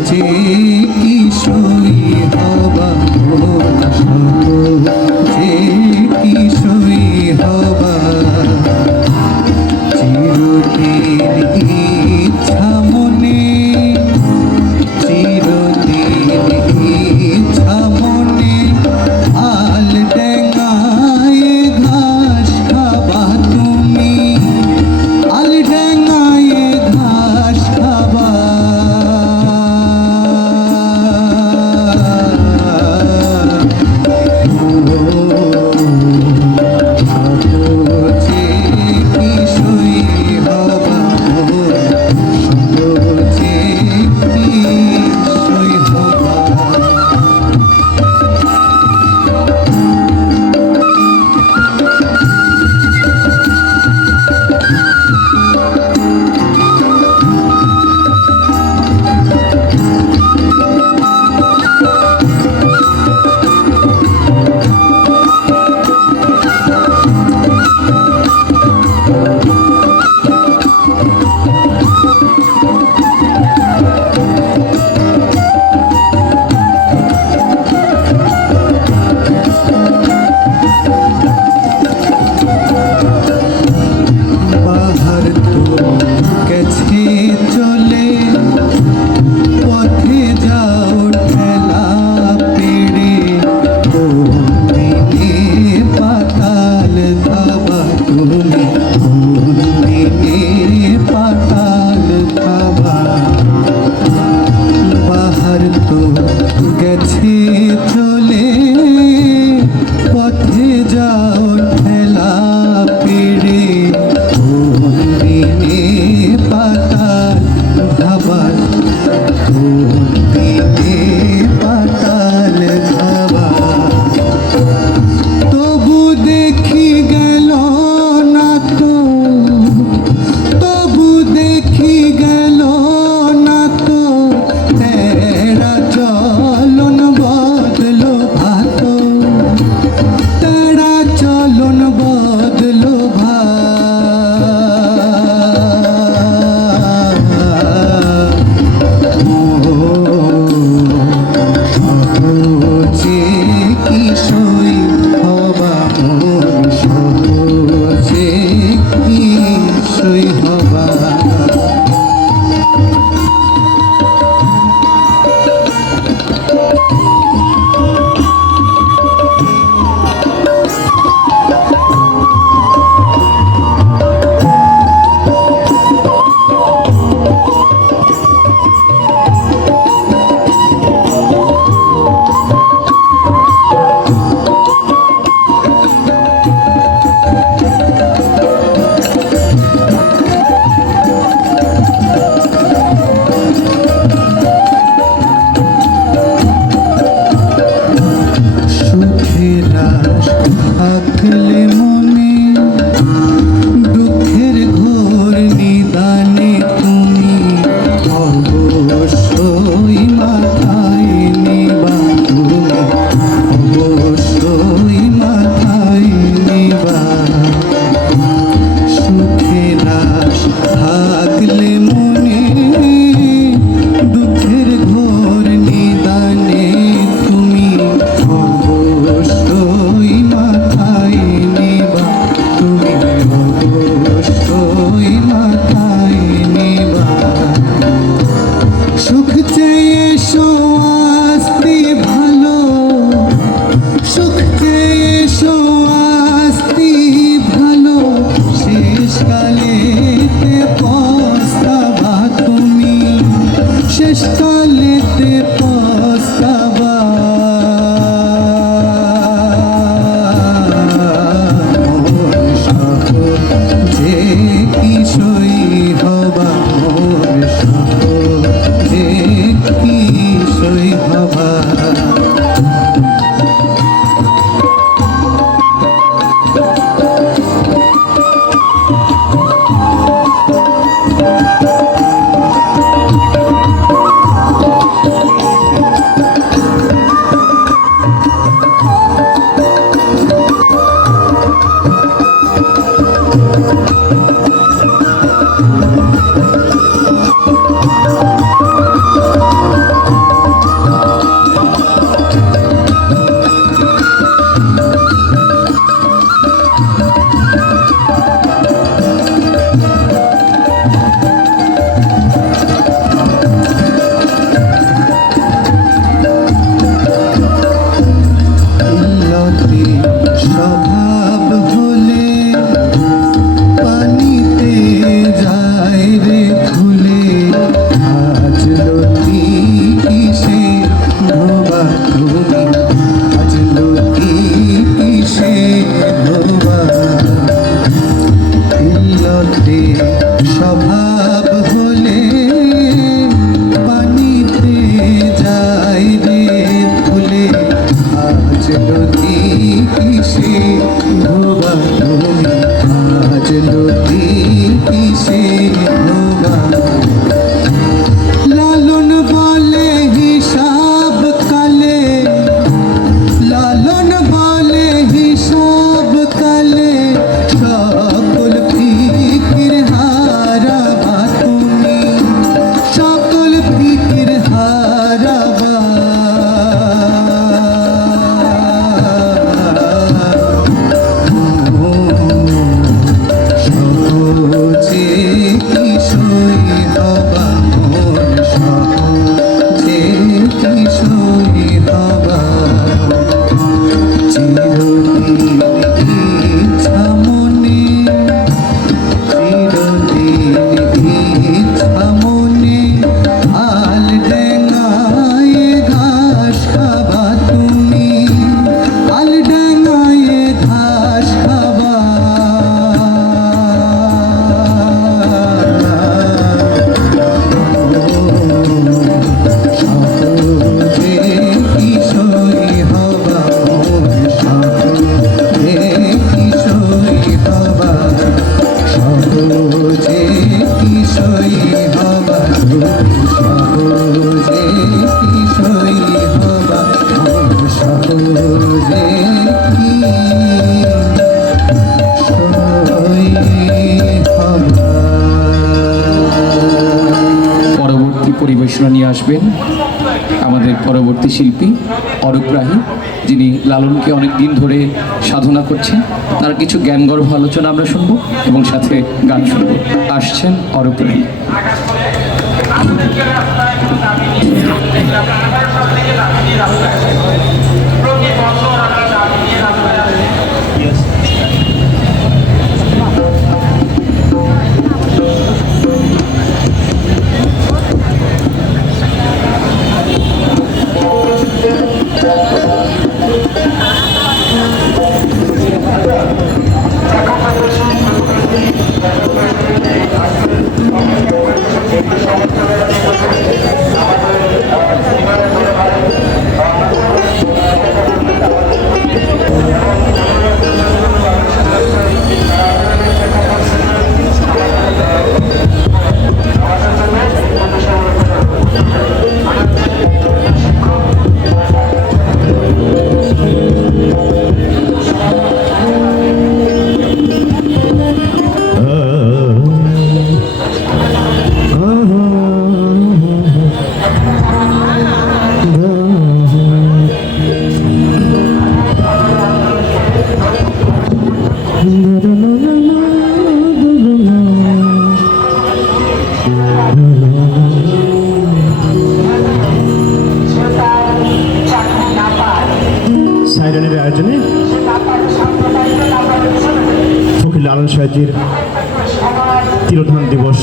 সহজে পরবর্তী শিল্পী অরূপ রাহি, যিনি লালনকে অনেক দিন ধরে সাধনা করছেন। তার কিছু জ্ঞানগর্ভ আলোচনা আমরা শুনব এবং সাথে গান শুনব। আসছেন অরূপ রাহি। সমস্যা সাইরেনের আয়োজনে ফকির লালন সাহেজির তিরোধান দিবস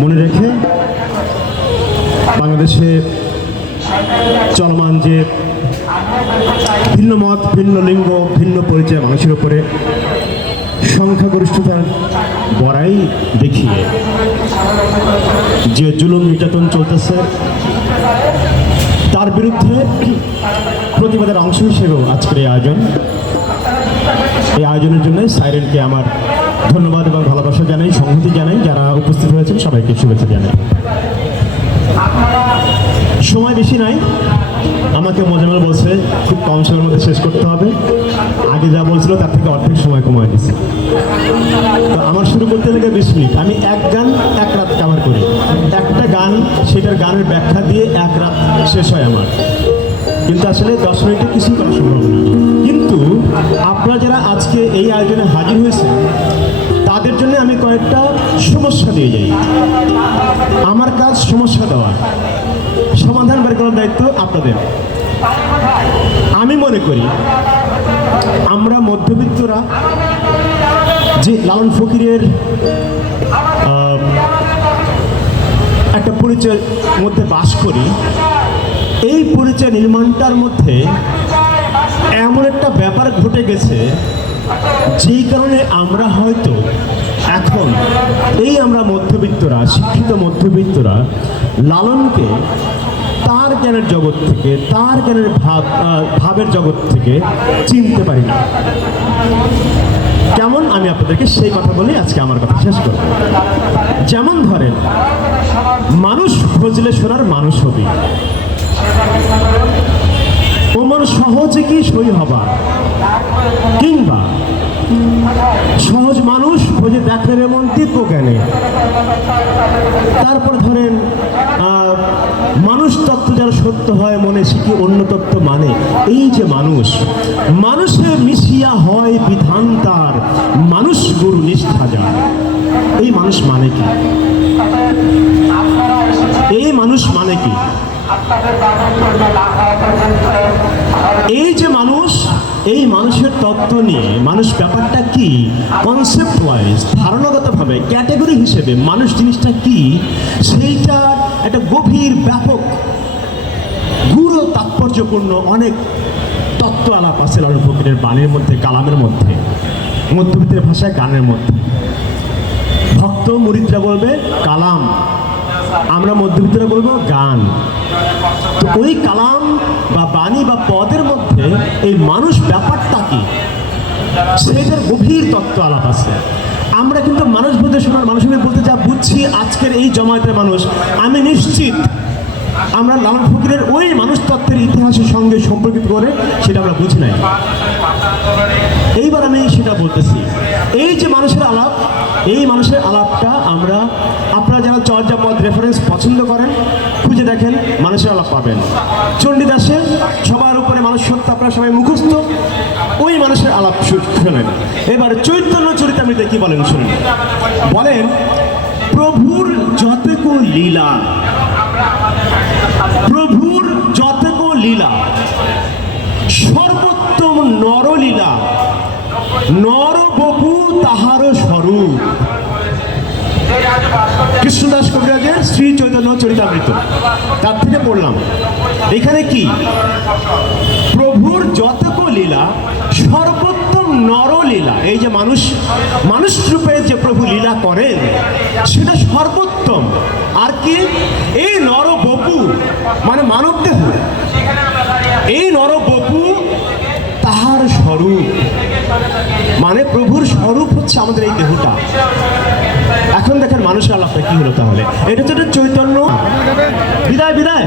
মনে রেখে বাংলাদেশে চলমান যে ভিন্ন মত, ভিন্ন লিঙ্গ, ভিন্ন পরিচয় মানুষের উপরে সংখ্যাগরিষ্ঠতার বড়াই দেখিয়ে যে জুলুম নির্যাতন চলতেছে, তার বিরুদ্ধে প্রতিবাদের অংশ হিসেবেও আজকের এই আয়োজন। এই আয়োজনের জন্য সাইরেনকে আমার ধন্যবাদ এবং ভালোবাসা জানাই, সংহতি জানাই। যারা উপস্থিত হয়েছেন, সবাইকে শুভেচ্ছা জানাই। সময় বেশি নাই। আমাকে মজামাল বলছে, খুব কম সময়ের মধ্যে শেষ করতে হবে। আগে যা বলছিল, তার থেকে অর্ধেক সময় কমায় দিচ্ছে তো আমার শুরু করতে লেগে বিশ মিনিট। আমি এক গান এক রাত কাভার করি। একটা গান, সেটার গানের ব্যাখ্যা দিয়ে এক রাত শেষ হয় আমার। কিন্তু আসলে দশ মিনিটে কিছুই করা সম্ভব না। কিন্তু আপনারা যারা আজকে এই আয়োজনে হাজির হয়েছেন, তাদের জন্য আমি কয়েকটা সমস্যা দিয়ে যাই। আমার কাজ সমস্যা দেওয়া। সমাধান বের করার দায়িত্ব আপনাদের। আমি মনে করি আমরা মধ্যবিত্তরা যে লালন ফকিরের একটা পরিচয়ের মধ্যে বাস করি এই পরিচয় নির্মাণটার মধ্যে এমন একটা ব্যাপার ঘটে গেছে, যেই কারণে আমরা হয়তো এখন এই আমরা মধ্যবিত্তরা, শিক্ষিত মধ্যবিত্তরা, লালনকে তার জ্ঞানের জগৎ থেকে, তার জ্ঞানের ভাব ভাবের জগৎ থেকে চিনতে পারি না। কেমন আমি আপনাদেরকে সেই কথা বলে আজকে আমার কথা শেষ করব। যেমন ধরেন, মানুষ খুঁজলে শোনার মানুষ হবি ওমর সহজে কি সই হবা কিংবা সহজ মানুষ খোঁজে দেখে এমন তীব্র জ্ঞানে তারপর ধরেন মানুষ তত্ত্ব যারা সত্য হয়, মনে শিখি অন্য তত্ত্ব মানে? এই যে মানুষ, মানুষে মিশিয়া হয় বিধান তার, মানুষ গুরু নিষ্ঠা যায় এই মানুষ মানে কি? এই মানুষ মানে কি? এই যে মানুষ, এই মানুষের তত্ত্ব নিয়ে, মানুষ ব্যাপারটা কি? কনসেপ্ট ওয়াইজ ধারণাগতভাবে ক্যাটাগরি হিসেবে মানুষ জিনিসটা কি? সেইটা একটা গভীর, ব্যাপক, গুরু তাৎপর্যপূর্ণ অনেক তত্ত্ব আলাপ আছে লালন ফকিরের বাণীর মধ্যে, কালামের মধ্যে, মধ্যবিত্তের ভাষায় গানের মধ্যে। ভক্ত, মুরিদরা বলবে, কালাম। আমরা মধ্যবিত্তরা বলব গান। তো ওই কালাম বা বাণী বা পদের মধ্যে এই মানুষ ব্যাপারটা কি? সেটার গভীর তত্ত্ব আলাপ আছে। আমরা কিন্তু মানুষ বলতে শোনার মানুষ আমি বলতে যা বুঝছি আজকের এই জমায়েতের মানুষ, আমি নিশ্চিত আমরা লালন ফকিরের ওই মানুষ তত্ত্বের ইতিহাসের সঙ্গে সম্পর্কিত করে সেটা আমরা বুঝি নাই। এইবার আমি সেটা বলতেছি, এই যে মানুষের আলাপ, এই মানুষের আলাপটা আমরা আপনারা যারা রেফারেন্স পছন্দ করেন, খুঁজে দেখেন, মানুষের আলাপ পাবেন। চণ্ডীদাসে সবার উপরে মানুষ সত্য আপনার সবাই মুখস্থ, ওই মানুষের আলাপ শোনেন। এবার চৈতন্য চরিত্রে আমি দেখি বলেন শুনেন। বলেন, প্রভুর যতক লীলা, প্রভুর যতক লীলা, সর্বোত্তম নরলীলা, নরবপু তাহার স্বরূপ। কৃষ্ণদাস কবিরাজের শ্রী চৈতন্য চরিতামৃত। তার থেকে পড়লাম, এখানে কি? প্রভুর যতক লীলা, সর্বোত্তম নরলীলা। এই যে মানুষ মানুষ রূপে যে প্রভু লীলা করেন, সেটা সর্বোত্তম। আর কি? এই নর বপু মানে মানব দেহ এই নর বপু তাহার স্বরূপ। মানে প্রভুর স্বরূপ হচ্ছে আমাদের এই দেহটা। এখন দেখেন মানুষের আলাপটা কি হলো তাহলে? এটা হচ্ছে চৈতন্য। বিদায় বিদায়।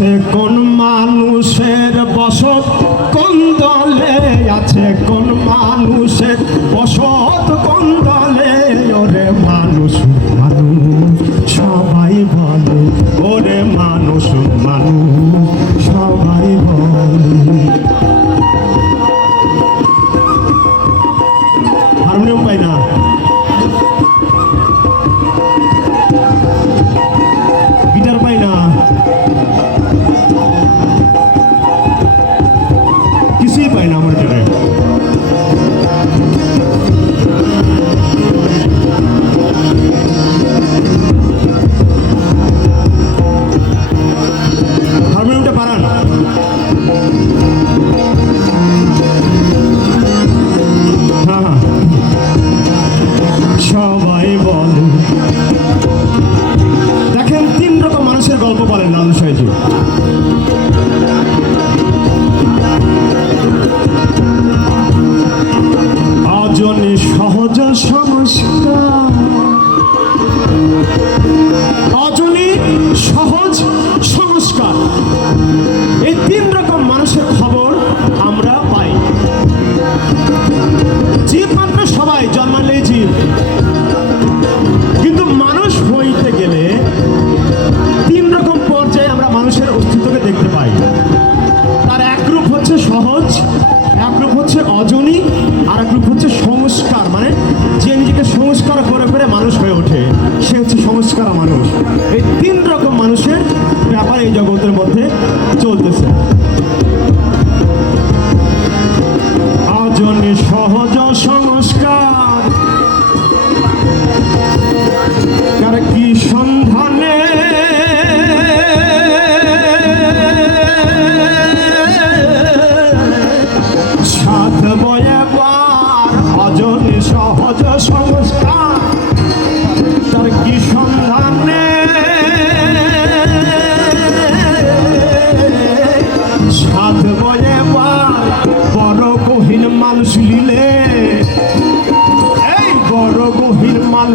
আছে কোন Cámara.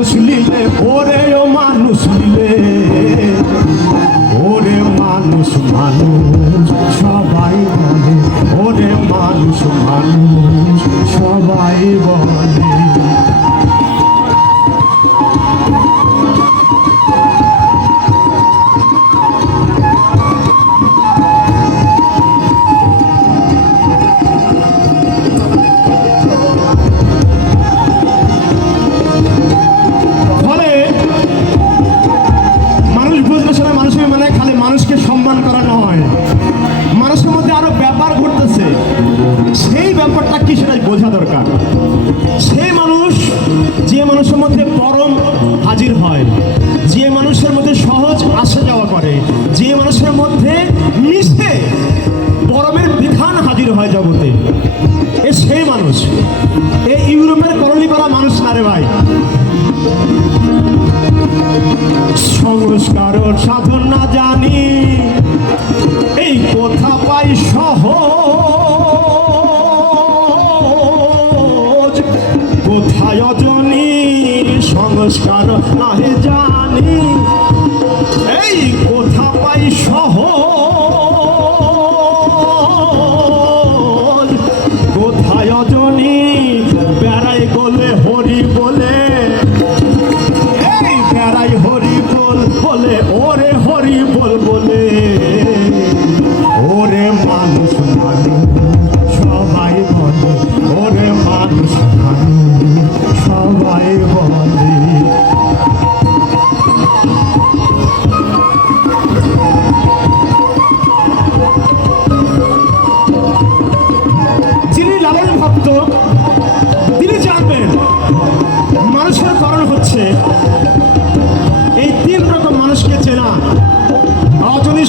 சில்லிலே போற মানুষকে সম্মান করানো হয়। সংস্কার নাহি জানি।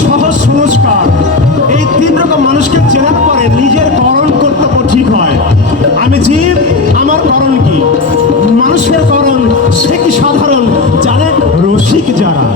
সহজ সংস্কার। এই তিন রকম মানুষকে চেনার পরে নিজের করণ কর্তব্য ঠিক হয়। আমি জীব, আমার করণ কি? মানুষের করণ সে কি সাধারণ? যারা রসিক যারা।